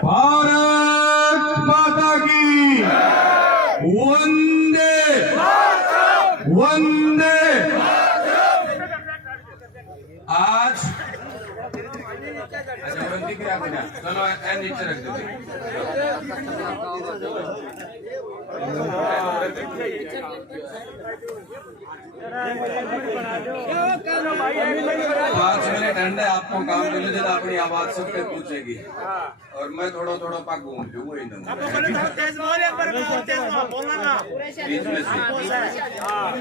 भारत माता की वंदे वंदे। आज चलो नीचे रख दो। पाँच मिनट ठंडे आपको काम मिले तो अपनी आवाज सबके पूछेगी और मैं थोड़ा थोड़ा पाक घूम लूँ वही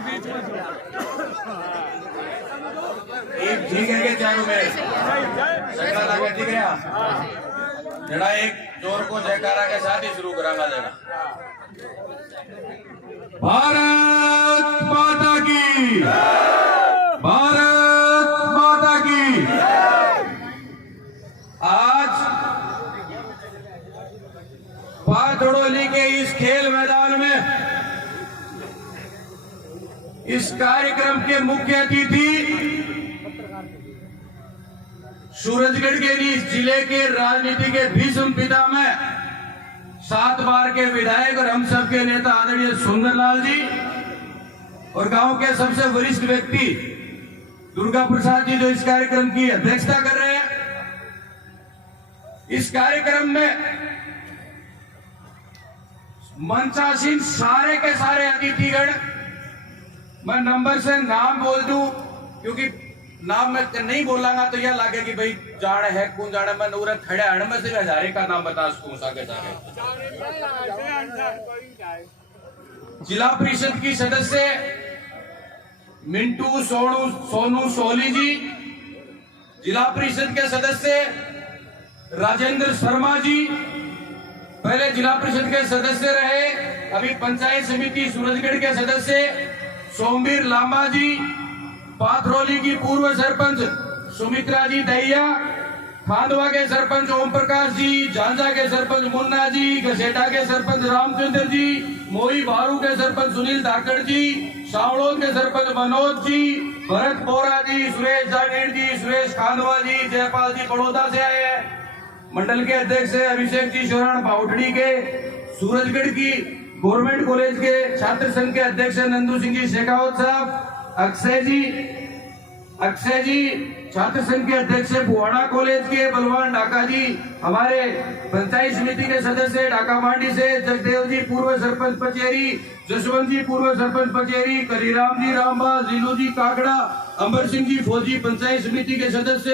बीच में एक ठीक है चारों में जयकारा के ठीक है जरा एक जोर को जयकारा के साथ ही शुरू करांगा जरा। भारत माता की भारत माता की। आज पाथड़ोली के इस खेल मैदान में इस कार्यक्रम के मुख्य अतिथि सूरजगढ़ के इस जिले के राजनीति के भीष्म पितामह 7 बार के विधायक और हम सब के नेता आदरणीय सुंदरलाल जी और गांव के सबसे वरिष्ठ व्यक्ति दुर्गा प्रसाद जी जो इस कार्यक्रम की अध्यक्षता कर रहे हैं। इस कार्यक्रम में मंचासीन सारे के सारे अतिथिगण, मैं नंबर से नाम बोल दूं क्योंकि नाम मैं नहीं बोलांगा तो यह लगे कि भाई जान है कौन जाने। मैं नूर खड़े हण में से हजारे का नाम बता सकूं साके साके। जिला परिषद की सदस्य मिंटू सोनू सोली जी, जिला परिषद के सदस्य राजेंद्र शर्मा जी, पहले जिला परिषद के सदस्य रहे, अभी पंचायत समिति सूरजगढ़ के सदस्य सोमवीर लांबा जी, पाथरौली की पूर्व सरपंच सुमित्रा जी दहिया, खांडवा के सरपंच ओम प्रकाश जी, झांझा के सरपंच मुन्ना जी, गसेटा के सरपंच रामचंद्र जी, मोई बारू के सरपंच सुनील धाकड़ जी, सावड़ोद के सरपंच मनोज जी, भरत बोरा जी, सुरेश जागीर जी, सुरेश खांडवा जी, जयपाल जी बड़ौदा से आए हैं, मंडल के अध्यक्ष अभिषेक जी शोरण बाउटड़ी के, सूरजगढ़ की गवर्नमेंट कॉलेज के छात्र संघ के अध्यक्ष नंदू सिंह जी शेखावत साहब, अक्षय जी छात्र संघ के अध्यक्ष बुहाड़ा कॉलेज के बलवान डाका जी, हमारे पंचायत समिति के सदस्य डाका मांडी से जगदेव जी पूर्व सरपंच पचेरी, जसवंत जी पूर्व सरपंच पचेरी, करीराम जी रामबा, जीलू जी काकड़ा, अंबर सिंह जी फौजी पंचायत समिति के सदस्य,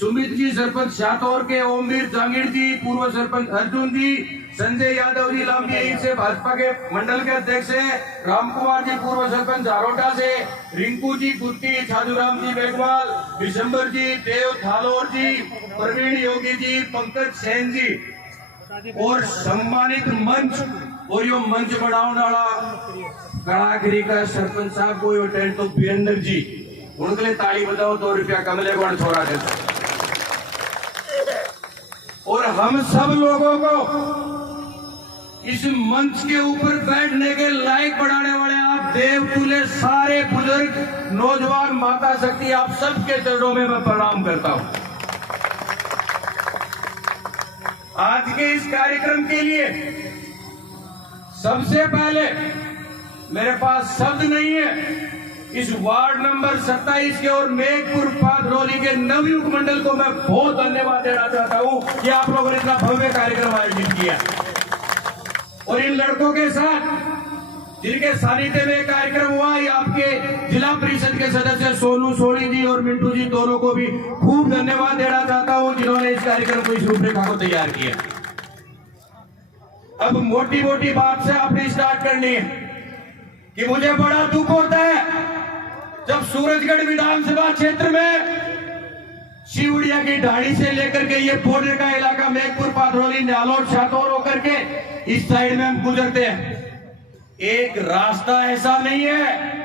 सुमित जी सरपंच शातौर के, ओमवीर जांगीर जी पूर्व सरपंच अर्जुन जी, संजय यादव जी लामडी से भाजपा के मंडल के अध्यक्ष है, राम कुमार जी पूर्व सरपंच झारोटा से, रिंकू जी गुत्ती, छाजूराम जी बेगवाल, दिसंबर जी, देव थालोर जी, प्रवीण योगी जी, पंकज सेन जी और सम्मानित मंच और यो मंच बढ़ाने वाला कड़ागिरी का सरपंच साहब को टेंट तो वीरेंद्र जी, उनके लिए ताली बजाओ। 2 रुपया कमले को छोड़ा देता। और हम सब लोगों को इस मंच के ऊपर बैठने के लायक बढ़ाने वाले आप देवतुल्य सारे बुजुर्ग नौजवान माता शक्ति, आप सबके चरणों में मैं प्रणाम करता हूं। आज के इस कार्यक्रम के लिए सबसे पहले मेरे पास शब्द नहीं है। इस वार्ड नंबर 27 के और मेघपुर पाथरौली के नवयुग मंडल को मैं बहुत धन्यवाद देना चाहता हूं कि आप लोगों ने इतना भव्य कार्यक्रम आयोजित किया और इन लड़कों के साथ जिनके सानिध्य में कार्यक्रम हुआ, ये आपके जिला परिषद के सदस्य सोनू सोनी जी और मिंटू जी दोनों को भी खूब धन्यवाद देना चाहता हूं जिन्होंने इस कार्यक्रम को, इस रूपरेखा को तैयार किया। अब मोटी मोटी बात से आपने स्टार्ट करनी है कि मुझे बड़ा दुख होता है जब सूरजगढ़ विधानसभा क्षेत्र में शिवड़िया की ढाणी से लेकर के ये बॉर्डर का इलाका मेघपुर पाथरौली न्यालोट शातौर होकर के इस साइड में हम गुजरते हैं, एक रास्ता ऐसा नहीं है।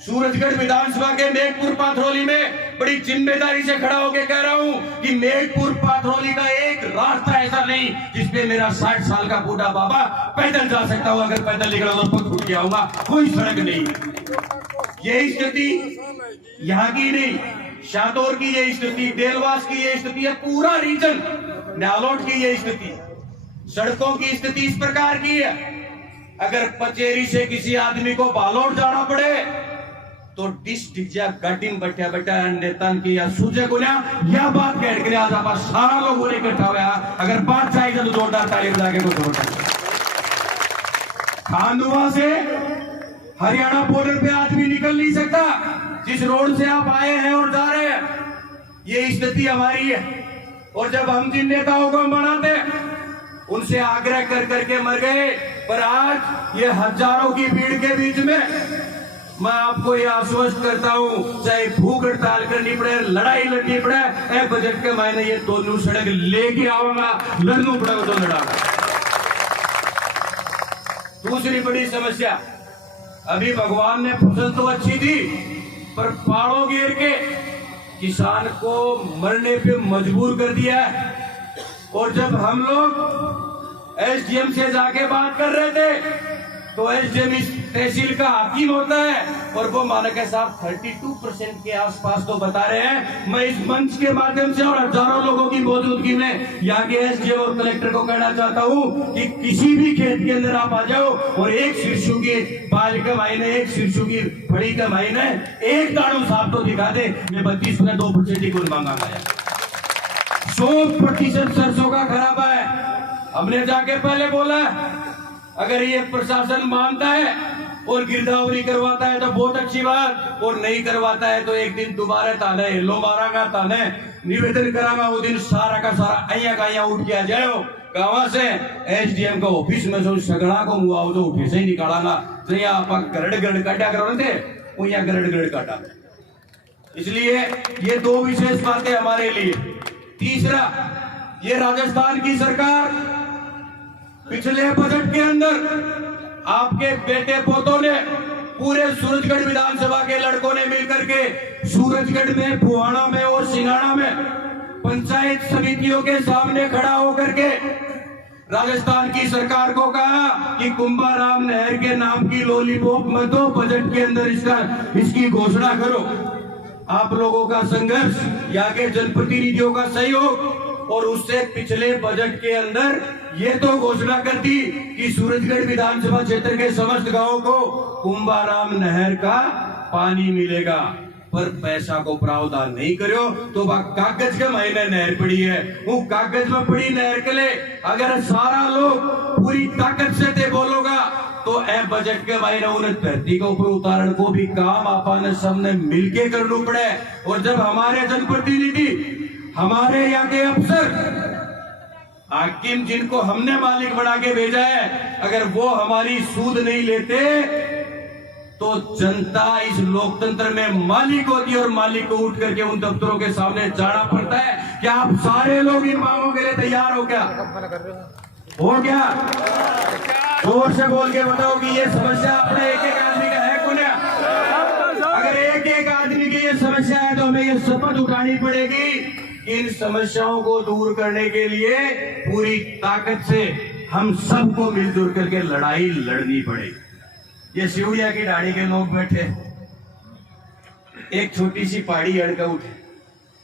सूरजगढ़ विधानसभा के मेघपुर पाथरौली में बड़ी जिम्मेदारी से खड़ा होकर कह रहा हूं कि मेघपुर पाथरौली का एक रास्ता ऐसा नहीं जिसपे मेरा 60 साल का बूढ़ा बाबा पैदल जा सकता हो। अगर पैदल निकला तो पग फूट गया होगा, कोई सड़क नहीं। ये स्थिति यहाँ की नहीं, शाहदौर की ये स्थिति, देलवास की ये स्थिति है, पूरा रीजन न्यालोट की ये स्थिति। सड़कों की स्थिति इस प्रकार की है, अगर पचेरी से किसी आदमी को बालोट जाना पड़े तो डिस्ट्रिक्ट गाड़ी में बैठा बैठा नेता की या सूझे को यह बात कह के आज आप सारा लोग बोले इकट्ठा हुआ, अगर बात चाहिए तो जोरदार ताली बजा के को खांडवा से हरियाणा बॉर्डर पे आदमी निकल नहीं सकता, जिस रोड से आप आए हैं और जा रहे हैं, ये स्थिति हमारी है। और जब हम जिन नेताओं को बनाते उनसे आग्रह कर करके मर गए, पर आज ये हजारों की भीड़ के बीच में मैं आपको ये आश्वस्त करता हूं, चाहे भूख हड़ताल करनी पड़े, लड़ाई लड़नी पड़े, बजट के मायने ये दोनों सड़क लेके आऊंगा, लड़ना पड़ेगा तो लड़ा। दूसरी बड़ी समस्या, अभी भगवान ने फसल तो अच्छी दी पर पहाड़ों गिर के किसान को मरने पे मजबूर कर दिया है। और जब हम लोग एसडीएम से जाके बात कर रहे थे तो एसडीएम इस तहसील का हाकिम होता है और वो माना के साहब 32% के आसपास तो बता रहे हैं। मैं इस मंच के माध्यम से और हजारों लोगों की मौजूदगी में यहाँ के एसडीएम और कलेक्टर को कहना चाहता हूँ कि किसी भी खेत के अंदर आप आ जाओ और एक शीर्षु की बाल का मायने, एक शीर्षु की फड़ी का मायने, एक दाणु साफ तो दिखा दे, मैं 32 में 2% ही गुण मांगा गया। 100% सरसों का खराबा है। हमने जाके पहले बोला अगर ये प्रशासन मानता है और गिरदावरी करवाता है तो बहुत अच्छी बात, और नहीं करवाता है तो एक दिन दोबारा ताने लो मारांगा, ताने निवेदन करांगा, वो दिन सारा का सारा अया का अया उठ के आ जाओ गाँव से एसडीएम का ऑफिस में जो सगड़ा को मुआवजा उठे से ही निकालांगा, तो यहाँ आप गरड़ गरड़ काटा करो थे वो यहाँ गरड़ गरड़ काटा। इसलिए ये दो विशेष बातें हमारे लिए। तीसरा, ये राजस्थान की सरकार पिछले बजट के अंदर आपके बेटे पोतों ने, पूरे सूरजगढ़ विधानसभा के लड़कों ने मिलकर के सूरजगढ़ में, फुहाना में और सिंगाड़ा में पंचायत समितियों के सामने खड़ा होकर के राजस्थान की सरकार को कहा कि कुंभाराम नहर के नाम की लॉलीपॉप मत दो, बजट के अंदर इसकी घोषणा करो। आप लोगों का संघर्ष, यहाँ के जनप्रतिनिधियों का सहयोग और उससे पिछले बजट के अंदर ये तो घोषणा कर दी कि सूरजगढ़ विधानसभा क्षेत्र के समस्त गांवों को कुंभाराम नहर का पानी मिलेगा, पर पैसा को प्रावधान नहीं करो तो वह कागज के महीने नहर पड़ी है, वो कागज में पड़ी नहर के लिए अगर सारा लोग पूरी ताकत से ते बोलोगा तो ए बजट के महीने उन्हें धरती के ऊपर उतारण को भी काम आपने सबने मिलके करना पड़े। और जब हमारे जनप्रतिनिधि, हमारे यहाँ के अफसर, हाकिम जिनको हमने मालिक बना के भेजा है, अगर वो हमारी सूद नहीं लेते तो जनता इस लोकतंत्र में मालिक होती है और मालिक को उठ करके उन दफ्तरों के सामने जाना पड़ता है। क्या आप सारे लोग इन मांगों के लिए तैयार हो क्या? हो क्या? जोर से बोल के बताओ कि ये समस्या अपने एक एक आदमी का है कुन्या? अगर एक एक आदमी की ये समस्या है तो हमें ये शपथ उठानी पड़ेगी, इन समस्याओं को दूर करने के लिए पूरी ताकत से हम सबको मिलजुल करके लड़ाई लड़नी पड़ेगी। ये सिवड़िया की डाड़ी के लोग बैठे, एक छोटी सी पहाड़ी अड़का उठे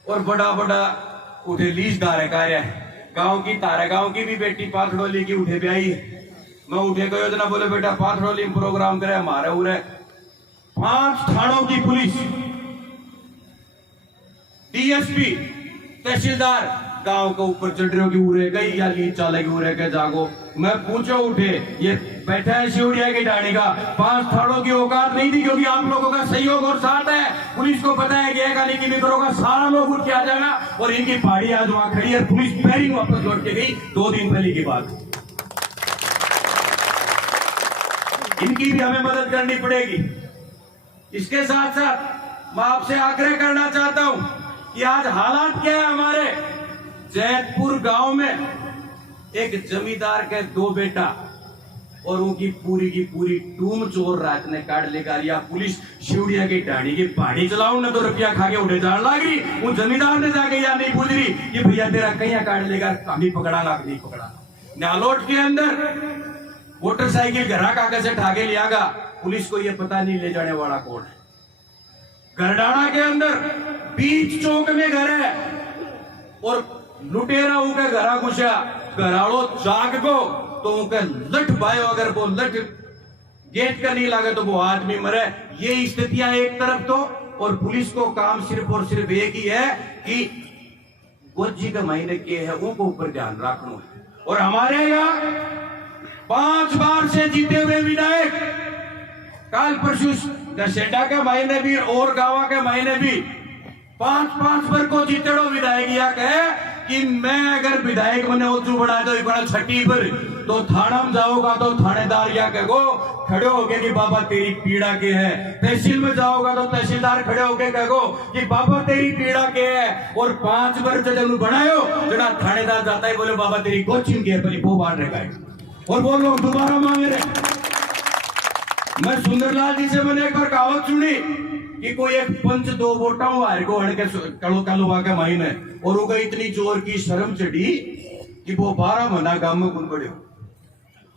और बड़ा बड़ा उठे लीज धारे कार्य गांव की तारा, गांव की भी बेटी पाथड़ोली की उठे ब्याई। मैं उठे गयो जना बोले बेटा पाथड़ोली में प्रोग्राम करे हमारे उरे 5 थानों की पुलिस, डीएसपी, तहसीलदार गांव के ऊपर चढ़ रहे हो कि उरे गई या लीज चालेगी उरे के जागो। मैं पूछो उठे, ये बैठा है शिवड़िया की डाणी का, 5 थानों की औकात नहीं थी क्योंकि आप लोगों का सहयोग और साथ है। पुलिस को पता है कि गाली की मित्रों का सारा लोग उठ के आ जाएगा और इनकी पहाड़ी आज वहां खड़ी है, पुलिस पैरी वापस लौट के गई 2 दिन पहले की बात। इनकी भी हमें मदद करनी पड़ेगी। इसके साथ साथ मैं आपसे आग्रह करना चाहता हूं कि आज हालात क्या है हमारे जैतपुर गांव में, एक जमींदार के 2 बेटा और उनकी पूरी की पूरी टूम चोर रात ने काट लेगा। या पुलिस शिवड़िया की डाणी की पहाड़ी चलाऊ ना तो रुपया खा के उठे जान लग रही, वो जमींदार ने जाके या नहीं पूछ रही कि भैया तेरा कहीं काट लेगा, नहीं पकड़ा ला नहीं पकड़ा। न्यालोट के अंदर मोटरसाइकिल घरा कागज से ठाके लियागा, पुलिस को ये पता नहीं ले जाने वाला कौन है। गरडाना के अंदर बीच चौक में घर है और लुटेरा उनके घरा घुसा, घराड़ो जाग को तो उनके लठ भाई, अगर वो लठ गेट का नहीं लगे तो वो आदमी मरे। ये स्थितियां एक तरफ तो, और पुलिस को काम सिर्फ और सिर्फ एक ही है कि गोजी के महीने के है उनको ऊपर ध्यान रखना है। और हमारे यहाँ 5 बार से जीते हुए विधायक काल परसों दशहरा के महीने भी और गांव के महीने भी 5-5 बार को जीतेड़ो विधायक या कहे कि मैं अगर विधायक मैंने ओजू बढ़ा दो बड़ा छठी पर तो थाना में जाओगा तो थानेदार या कहो खड़े हो गए कि बाबा तेरी पीड़ा के है। तहसील में जाओगा तो तहसीलदार खड़े होके कहो कि बाबा तेरी पीड़ा के है। और 5 बार जब बढ़ायो जरा थानेदार जाता है बोले बाबा तेरी कोचिंग के पहले वो बांट रखा है और वो लोग दोबारा मांगे रहे। मैं सुंदरलाल जी से मैंने एक बार कहावत सुनी कि कोई एक पंच 2 वोटा को हड़के कलो के महीने और उनका इतनी जोर की शर्म चढ़ी कि वो 12 महीना गांव में गुन पड़े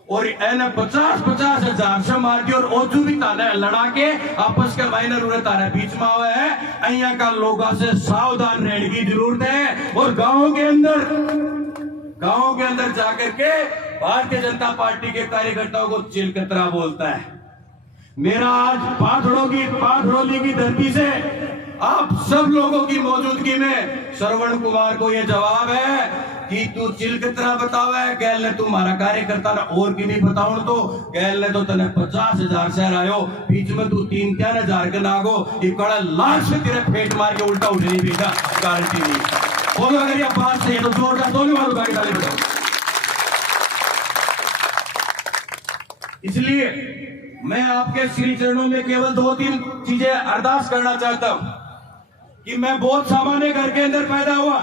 और एने 50-50 हजार से मार दी और ओजू भी ताने लड़ा के आपस के महीने रूरे तारे बीच में आवे है। अहिया का लोगों से सावधान रहने की जरूरत है। और गांवों के अंदर जाकर के भारतीय जनता पार्टी के कार्यकर्ताओं को चिलकतरा बोलता है। मेरा आज पाथड़ोली की धरती से आप सब लोगों की मौजूदगी में श्रवण कुमार को यह जवाब है कि तू चिलकतरा बतावे गैल ने तुम्हारा कार्यकर्ता ना और की नहीं बताओ तो गैल ने तो तने 50,000 शहर आयो बीच में तू 3-4 हजार के नागो इकड़ा लाख से तेरे फेंट मार के उल्टा उठ नहीं भेजा गारंटी नहीं। बोलो अगर ये बात सही है तो जोरदार दोनों वालों गाड़ी डाले बताओ। इसलिए मैं आपके श्री चरणों में केवल 2-3 चीजें अरदास करना चाहता हूं कि मैं बहुत सामान्य घर के अंदर पैदा हुआ।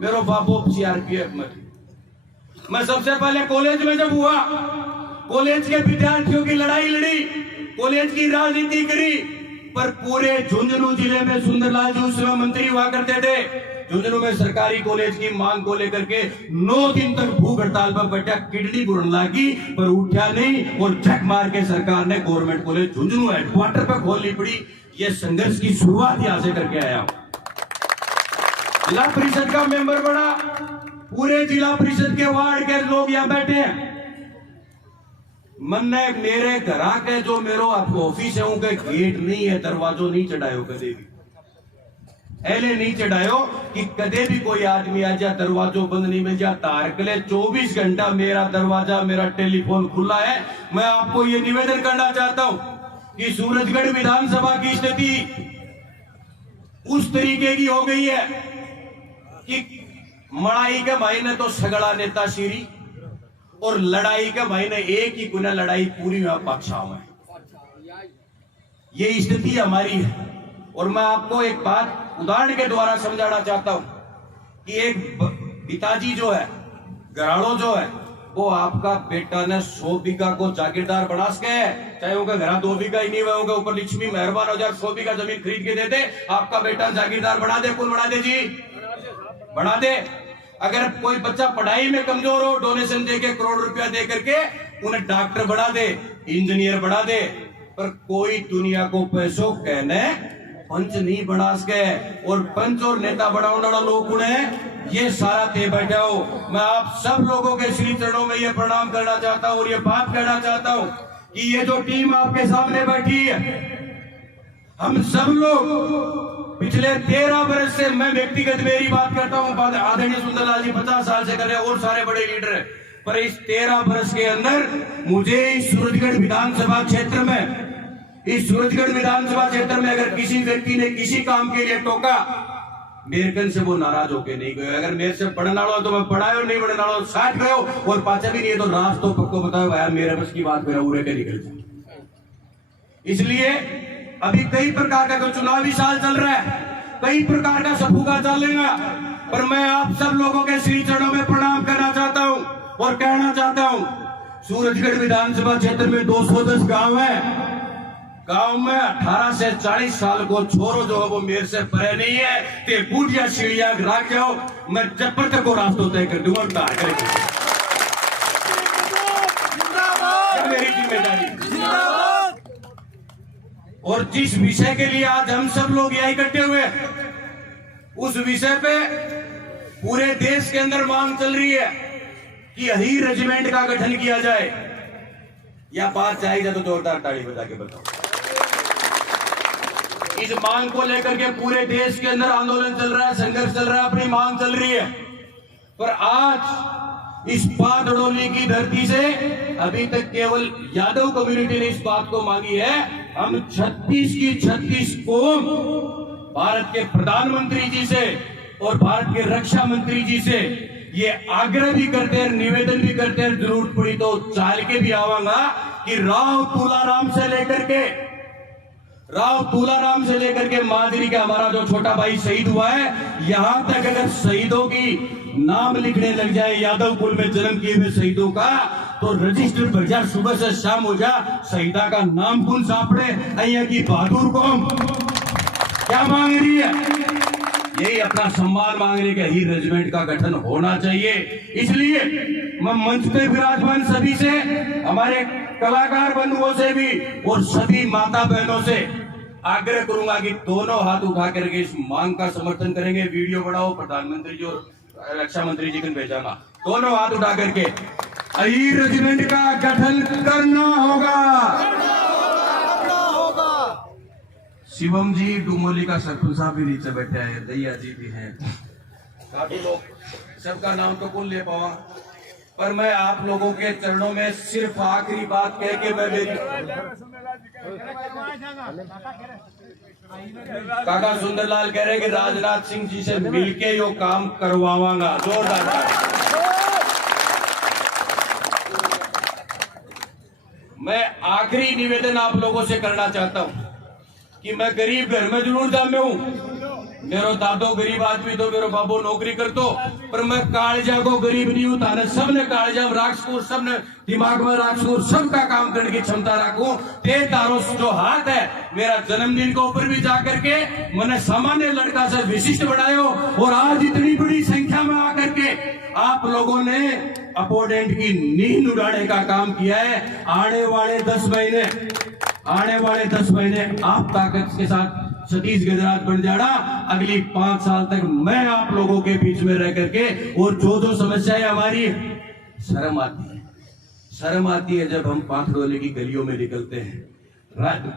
मेरा बापू सीआरपीएफ में, मैं सबसे पहले कॉलेज में जब हुआ कॉलेज के विद्यार्थियों की लड़ाई लड़ी, कॉलेज की राजनीति करी, पर पूरे झुंझुनू जिले में सुंदरलाल जी उस समय मंत्री हुआ करते थे। झुंझुनू में सरकारी कॉलेज की मांग को लेकर के 9 दिन तक भूख हड़ताल पर बैठा, किडनी बुरन लगी पर उठा नहीं और झक मार के सरकार ने गवर्नमेंट कॉलेज झुंझुनू हेडक्वार्टर पर खोलनी पड़ी। ये संघर्ष की शुरुआत यहां से करके आया हूं। जिला परिषद का मेंबर बना, पूरे जिला परिषद के वार्ड के लोग यहां बैठे हैं। मैंने मेरे घर के जो मेरे ऑफिस है उनके गेट नहीं है, दरवाजों नहीं चढ़ायो कदे भी, ऐले नहीं चढ़ायो कि कदे भी कोई आदमी आ जा दरवाजों बंद नहीं मिल जा। तारकले 24 घंटा मेरा दरवाजा मेरा टेलीफोन खुला है। मैं आपको ये निवेदन करना चाहता हूं कि सूरजगढ़ विधानसभा की स्थिति उस तरीके की हो गई है कि मड़ाई के महीने तो सगड़ा नेता श्री और लड़ाई के महीने एक ही गुना लड़ाई पूरी पक्षाओं में, ये स्थिति हमारी है। और मैं आपको एक बात उदाहरण के द्वारा समझाना चाहता हूं कि एक पिताजी जो है घराड़ो जो है वो आपका बेटा ने 100 बीघा को जागीरदार बना सके, चाहे उनका घर 2 बीघा ही नहीं हुआ, उनके ऊपर लक्ष्मी मेहरबान हो जाए 100 बीघा जमीन खरीद के दे दे, आपका बेटा जागीरदार बना दे। कौन बना दे जी? बना दे। अगर कोई बच्चा पढ़ाई में कमजोर हो, डोनेशन देके करोड़ रुपया दे करके उन्हें डॉक्टर बना दे, इंजीनियर बना दे, पर कोई दुनिया को पैसों कहने पंच नहीं बना सके। और पंच और नेता बनाने वाला लोग उन्हें ये सारा ते बैठे हो। मैं आप सब लोगों के श्री चरणों में ये प्रणाम करना चाहता हूं और ये बात कहना चाहता हूं कि ये जो टीम आपके सामने बैठी है, हम सब लोग पिछले 13 वर्ष से, मैं व्यक्तिगत मेरी बात करता हूं, आदरणीय सुंदरलाल जी 50 साल से कर रहे हैं और सारे बड़े लीडर है, पर इस 13 वर्ष के अंदर मुझे इस सूरजगढ़ विधानसभा क्षेत्र में अगर किसी व्यक्ति ने किसी काम के लिए टोका, मेरे कन से वो नाराज होके नहीं गए। अगर मेरे से पढ़ना हो तो मैं पढ़ायो, नहीं पढ़ना हो साथ गयो, और पाचा भी नहीं है तो राज तो पक्को बताओ भाई मेरे बस की बात करो उड़े के निकल जाए। इसलिए अभी कई प्रकार का चुनावी साल चल रहा है, कई प्रकार का सफूका चलेगा, पर मैं आप सब लोगों के श्री चरणों में प्रणाम करना चाहता हूं और कहना चाहता हूं, सूरजगढ़ विधानसभा क्षेत्र में 210 गांव है। गांव में 18 से 40 साल को छोरो जो है वो मेरे से परे नहीं है, ते बूढ़िया सीढ़िया रख जाओ, मैं जब तक को रास्तों तय कर दूंगा। मेरी जिम्मेदारी। और जिस विषय के लिए आज हम सब लोग यहाँ इकट्ठे हुए, उस विषय पे पूरे देश के अंदर मांग चल रही है कि यही रेजिमेंट का गठन किया जाए। या बात चाहिए तो जोरदार ताली बजा के बताओ। इस मांग को लेकर के पूरे देश के अंदर आंदोलन चल रहा है, संघर्ष चल रहा है, अपनी मांग चल रही है। पर आज इस पादड़ोली की धरती से अभी तक केवल यादव कम्युनिटी ने इस बात को मांगी है। हम 36 की 36 कौम भारत के प्रधानमंत्री जी से और भारत के रक्षा मंत्री जी से ये आग्रह भी करते हैं, निवेदन भी करते हैं, जरूरत पड़ी तो चाल के भी आवांगा कि राव तुलाराम से लेकर के माजरी का हमारा जो छोटा भाई शहीद हुआ है, यहां तक अगर शहीदों की नाम लिखने लग जाए, यादव कुल में जन्म किए हुए शहीदों का, तो रजिस्टर भर जा, सुबह से शाम हो जा, शहीदा का नाम कौन सापड़े। अय्या की बहादुर कौम क्या मांग रही है? यही अपना सम्मान मांगने के ही रेजिमेंट का गठन होना चाहिए। इसलिए मैं मंच पे विराजमान सभी से, हमारे कलाकार बंधुओं से भी और सभी माता बहनों से आग्रह करूंगा कि दोनों हाथ उठा करके इस मांग का समर्थन करेंगे। वीडियो बनाओ, प्रधानमंत्री जी और रक्षा मंत्री जी को भेजाना, दोनों हाथ उठा करके यही रेजिमेंट का गठन करना होगा। शिवम जी डुमोली का सरपंच साहब भी नीचे बैठे हैं, दैया जी भी हैं, काफी लोग, सबका नाम तो कौन ले पावा, पर मैं आप लोगों के चरणों में सिर्फ आखिरी बात कह के मैं काका सुंदरलाल कह रहे कि राजनाथ सिंह जी से मिलके यो काम करवावांगा। जोरदार। मैं आखिरी निवेदन आप लोगों से करना चाहता हूं कि मैं गरीब घर में जरूर जामे हूं, मेरो दादो गरीब आदमी तो मेरो बाबो नौकरी कर दो, पर मैं कालजा को गरीब नहीं हूं। ताने सबने कालजा राखसूर, सबने दिमाग में राखसूर, सबका काम करने की क्षमता रखूं। ते तारो जो हाथ है मेरा जन्मदिन के ऊपर भी जाकर के मैंने सामान्य लड़का से विशिष्ट बनायो, और आज इतनी बड़ी संख्या में आकर के आप लोगों ने अपोनेंट की नींद उड़ाने का काम किया है। आने वाले 10 महीने आप ताकत के साथ सतीश गजराज बन जाना। अगली 5 साल तक मैं आप लोगों के बीच में रह करके, और जो समस्याएं हमारी, शर्म आती है जब हम पाथड़ोली की गलियों में निकलते हैं,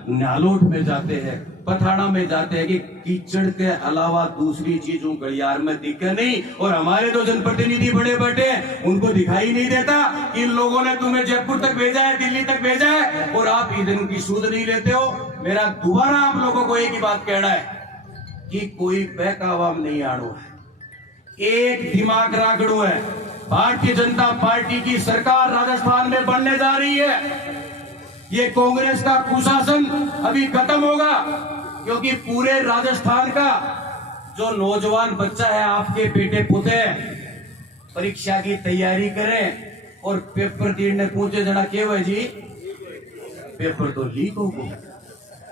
नालोट में जाते हैं, पथाड़ा में जाते हैं, कि कीचड़ के अलावा दूसरी चीजों गलियार में दिखे नहीं। और हमारे तो जनप्रतिनिधि बड़े बड़े, उनको दिखाई नहीं देता कि इन लोगों ने तुम्हें जयपुर तक भेजा है, दिल्ली तक भेजा है, और आप ईंधन की सूद नहीं लेते हो। मेरा दोबारा आप लोगों को एक ही बात कहना है कि कोई बहकावाम नहीं आड़ो है, एक दिमाग रागड़ो है। भारतीय जनता पार्टी की सरकार राजस्थान में बनने जा रही है। ये कांग्रेस का कुशासन अभी खत्म होगा, क्योंकि पूरे राजस्थान का जो नौजवान बच्चा है, आपके बेटे पुते परीक्षा की तैयारी करें और पेपर देने पूछे जना के हुए जी, पेपर तो लीक हो गया।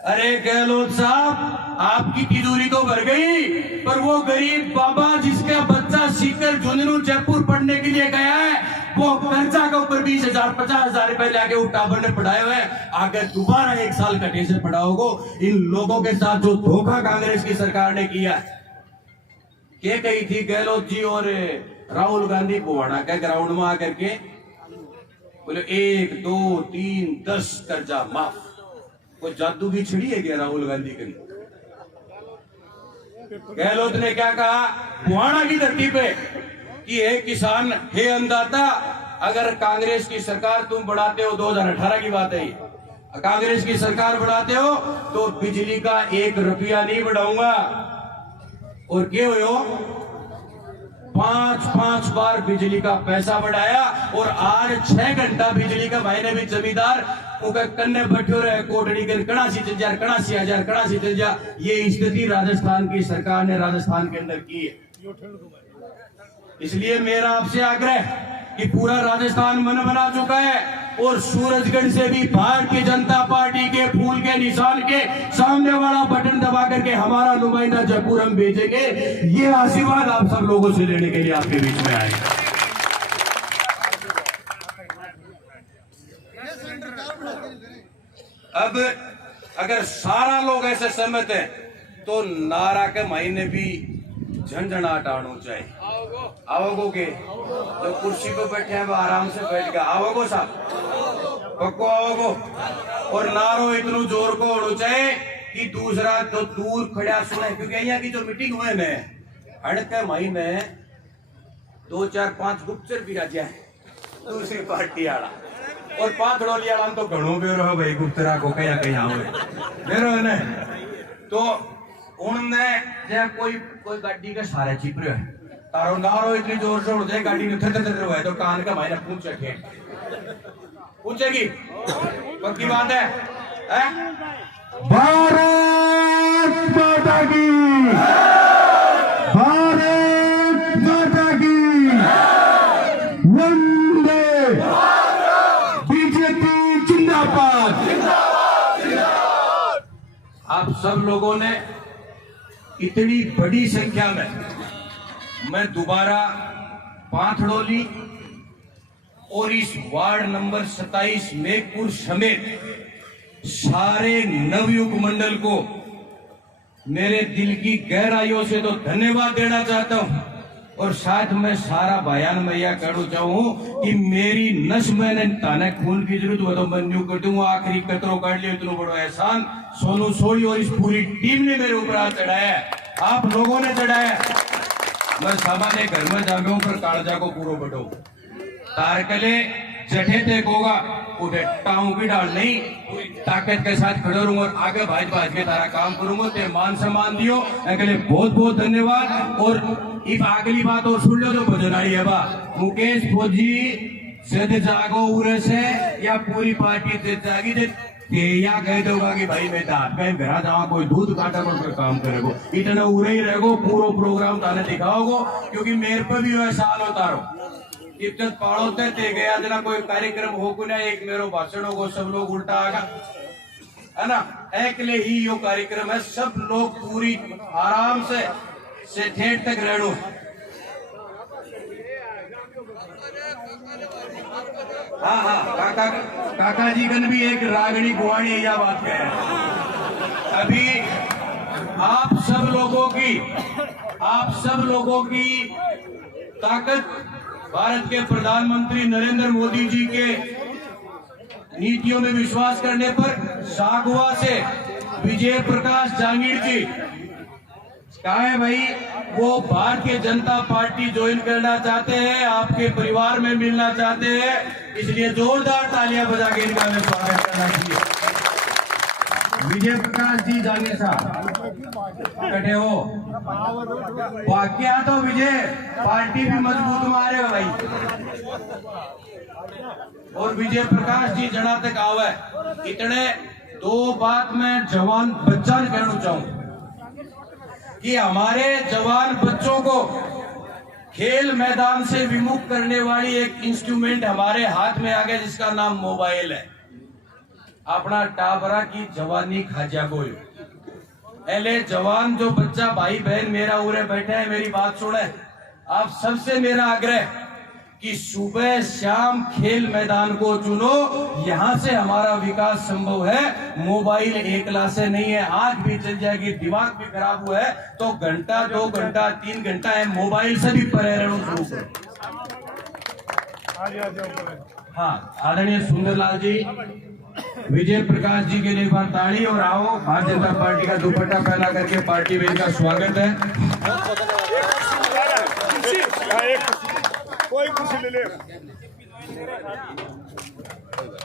अरे गहलोत साहब, आपकी तिजोरी तो भर गई, पर वो गरीब बाबा जिसका बच्चा सीकर झुंझुनू जयपुर पढ़ने के लिए गया है, वो कर्जा के ऊपर 20,000 50,000 रुपए लाके टाबर ने पढ़ाए हुए, आगे दोबारा 1 साल कटे से पढ़ाओगे। इन लोगों के साथ जो धोखा कांग्रेस की सरकार ने किया, क्या कही थी गहलोत जी और राहुल गांधी गोवाड़ा के ग्राउंड में आकर के बोले 1 2 3 10 कर्जा माफ। कोई जादू की छिड़ी है क्या राहुल गांधी के? गहलोत ने क्या कहा गोवाड़ा की धरती पे कि हे किसान, हे अन्नदाता, अगर कांग्रेस की सरकार तुम बढ़ाते हो, 2018 की बात है, कांग्रेस की सरकार बढ़ाते हो तो बिजली का 1 रुपया नहीं बढ़ाऊंगा। और क्या हो, 5 बार बिजली का पैसा बढ़ाया, और आज 6 घंटा बिजली का महीने में जमींदार कन्ने बैठे रहे, कोटड़ी कर कड़ासी चल जा, 81,000 कड़ासी चल जा। ये स्थिति राजस्थान की सरकार ने राजस्थान के अंदर की है। इसलिए मेरा आपसे आग्रह कि पूरा राजस्थान मन बना चुका है, और सूरजगढ़ से भी भारतीय जनता पार्टी के फूल के निशान के सामने वाला बटन दबा करके हमारा नुमाइंदा जयपुर हम भेजेंगे। ये आशीर्वाद आप सब लोगों से लेने के लिए आपके बीच में आएगा। अब अगर सारा लोग ऐसे सहमत हैं तो नारा के महीने भी झंझनाट आना चाहिए। आओगो के जो कुर्सी पे बैठे हैं वो आराम से बैठ गया। आओगो साहब, पक्को आओगो। और नारो इतनो जोर को होना चाहिए कि दूसरा तो दूर खड़ा सुने, क्योंकि यहाँ की जो मीटिंग हुए ने अड़के महीने 2 4 5 गुप्तचर भी राजा है दूसरी पार्टी आला और 5 डोली आला तो घणो बेरो है भाई गुप्तरा को कया कया हुए बेरो है ने। तो उनने जे कोई गाड़ी के सारे चिप रहे तारो नारो इतनी जोर से उड़ जाए गाड़ी में थर थर हुआ तो कान का मायना पूछ रखे पूछेगी। पक्की बात है, भारत माता की, भारत माता की, वंदे बीजेपी जिंदाबाद। आप सब लोगों ने इतनी बड़ी संख्या में, मैं दोबारा पाथड़ोली और इस वार्ड नंबर 27 मेघपुर समेत सारे नवयुग मंडल को मेरे दिल की गहराइयों से तो धन्यवाद देना चाहता हूं। और साथ में सारा बयान मैं यह कहना चाहूँ कि मेरी नस में ताने खून की जरूरत हो तो मैं न्यू कर दूंगा। आखिरी कतरो काट लिया, इतना बड़ा एहसान सोनू सोई और इस पूरी टीम ने मेरे ऊपर हाथ चढ़ाया है, आप लोगों ने चढ़ाया। मैं सामान्य घर में जागो पर कालजा को पूरा बटो तारकले जठे थे होगा उठे टाँग की डाल नहीं पूरी ताकत के साथ खड़े रहूंगा और आगे भाज भाज के तारा काम करूंगा। ते मान सम्मान दियो अगले बहुत बहुत धन्यवाद। और इस अगली बात और सुन लो जो भजनाड़ी है बा मुकेश फौजी से जागो उरे से या पूरी पार्टी से जागी दे या कह दोगा कि भाई मैं घर जावा कोई दूध काटा कर काम करेगो इतना उरे ही रहेगो पूरा प्रोग्राम ताने दिखाओगो। क्योंकि मेरे पे भी साल होता रहो इज्जत पाड़ोते ते गया जना कोई कार्यक्रम हो को ना एक मेरो भाषण होगो सब लोग उल्टा आगा है ना। एकले ही यो कार्यक्रम है, सब लोग पूरी आराम से ठेठ तक रहनो। हाँ हाँ काका जी कन भी एक रागणी गुआड़ी यह बात कह रहे। अभी आप सब लोगों की ताकत भारत के प्रधानमंत्री नरेंद्र मोदी जी के नीतियों में विश्वास करने पर सागवा से विजय प्रकाश जांगीर जी कहा है भाई वो भारतीय जनता पार्टी ज्वाइन करना चाहते हैं, आपके परिवार में मिलना चाहते हैं, इसलिए जोरदार तालियां बजा के इनका हमें स्वागत करना चाहिए। विजय प्रकाश जी जांगीर साहब कटे हो वाक्या तो विजय पार्टी भी मजबूत मारे हो भाई। और विजय प्रकाश जी जड़ा तक आवे इतने 2 बात में जवान बच्चा कहना चाहूं कि हमारे जवान बच्चों को खेल मैदान से विमुख करने वाली एक इंस्ट्रूमेंट हमारे हाथ में आ गया जिसका नाम मोबाइल है। अपना टाबरा की जवानी खाजा गोल एले जवान जो बच्चा भाई बहन मेरा उरे बैठे हैं मेरी बात सुने। आप सबसे मेरा आग्रह कि सुबह शाम खेल मैदान को चुनो, यहाँ से हमारा विकास संभव है। मोबाइल एकला से नहीं है, आंख भी चल जाएगी, दिमाग भी खराब हुआ है तो घंटा 2 घंटा 3 घंटा है मोबाइल से भी परे रहना शुरू करो। हाँ आदरणीय सुंदरलाल जी, विजय प्रकाश जी के लिए एक बार ताली और आओ भारतीय जनता पार्टी का दुपट्टा पहना करके पार्टी में इनका स्वागत है। कोई कुर्सी ले ले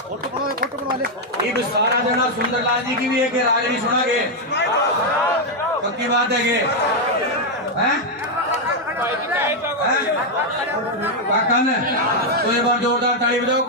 फोटो सारा जना सुंदरलाल जी की भी एक रागनी सुना गे पक्की बात है काका ने तो एक बार जोरदार ताली बजाओ।